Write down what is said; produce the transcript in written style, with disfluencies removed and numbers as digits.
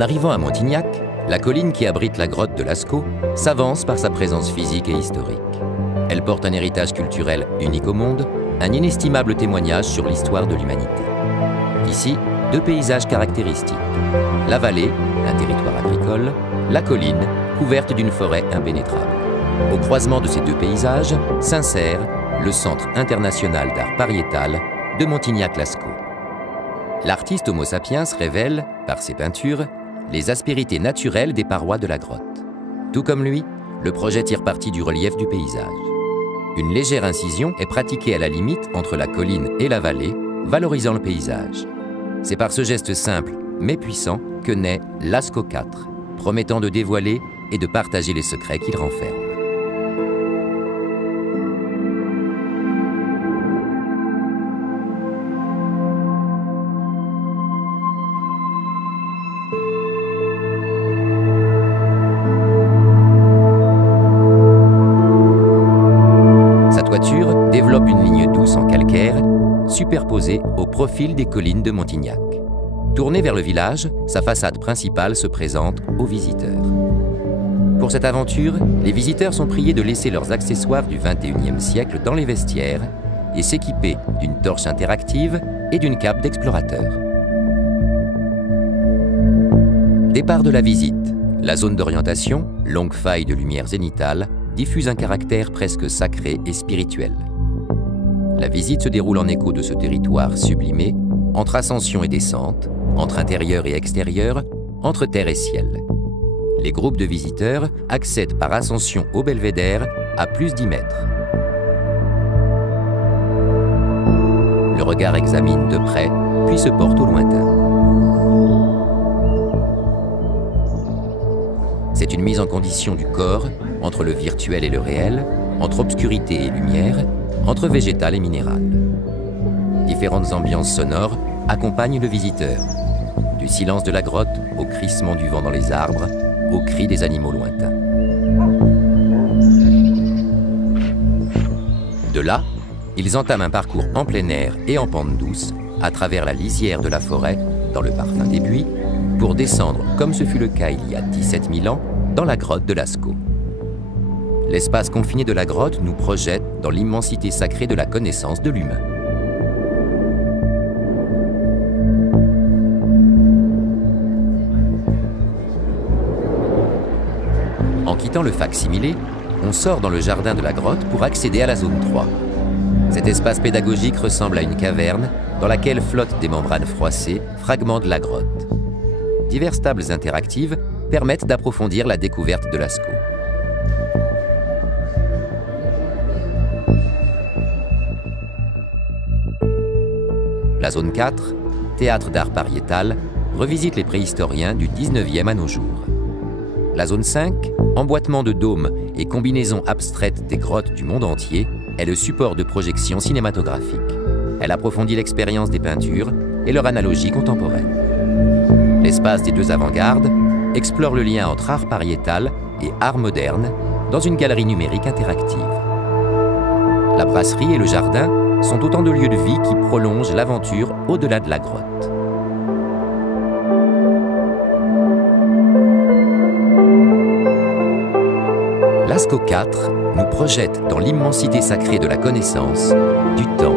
En arrivant à Montignac, la colline qui abrite la grotte de Lascaux s'avance par sa présence physique et historique. Elle porte un héritage culturel unique au monde, un inestimable témoignage sur l'histoire de l'humanité. Ici, deux paysages caractéristiques. La vallée, un territoire agricole, la colline, couverte d'une forêt impénétrable. Au croisement de ces deux paysages s'insère le Centre international d'art pariétal de Montignac-Lascaux. L'artiste Homo sapiens révèle, par ses peintures, les aspérités naturelles des parois de la grotte. Tout comme lui, le projet tire parti du relief du paysage. Une légère incision est pratiquée à la limite entre la colline et la vallée, valorisant le paysage. C'est par ce geste simple mais puissant que naît Lascaux 4, promettant de dévoiler et de partager les secrets qu'il renferme. Sa toiture développe une ligne douce en calcaire, superposée au profil des collines de Montignac. Tournée vers le village, sa façade principale se présente aux visiteurs. Pour cette aventure, les visiteurs sont priés de laisser leurs accessoires du XXIe siècle dans les vestiaires et s'équiper d'une torche interactive et d'une cape d'explorateur. Départ de la visite. La zone d'orientation, longue faille de lumière zénitale, diffuse un caractère presque sacré et spirituel. La visite se déroule en écho de ce territoire sublimé, entre ascension et descente, entre intérieur et extérieur, entre terre et ciel. Les groupes de visiteurs accèdent par ascension au belvédère à plus d'10 mètres. Le regard examine de près, puis se porte au lointain. C'est une mise en condition du corps, entre le virtuel et le réel, entre obscurité et lumière, entre végétal et minéral. Différentes ambiances sonores accompagnent le visiteur. Du silence de la grotte au crissement du vent dans les arbres, au cri des animaux lointains. De là, ils entament un parcours en plein air et en pente douce, à travers la lisière de la forêt, dans le parfum des buis, pour descendre, comme ce fut le cas il y a 17 000 ans, dans la grotte de Lascaux. L'espace confiné de la grotte nous projette dans l'immensité sacrée de la connaissance de l'humain. En quittant le fac-similé, on sort dans le jardin de la grotte pour accéder à la zone 3. Cet espace pédagogique ressemble à une caverne dans laquelle flottent des membranes froissées, fragments de la grotte. Diverses tables interactives permettent d'approfondir la découverte de Lascaux. La zone 4, théâtre d'art pariétal, revisite les préhistoriens du 19e à nos jours. La zone 5, emboîtement de dômes et combinaison abstraite des grottes du monde entier, est le support de projection cinématographique. Elle approfondit l'expérience des peintures et leur analogie contemporaine. L'espace des deux avant-gardes explore le lien entre art pariétal et art moderne dans une galerie numérique interactive. La brasserie et le jardin sont autant de lieux de vie qui prolongent l'aventure au-delà de la grotte. Lascaux 4 nous projette dans l'immensité sacrée de la connaissance, du temps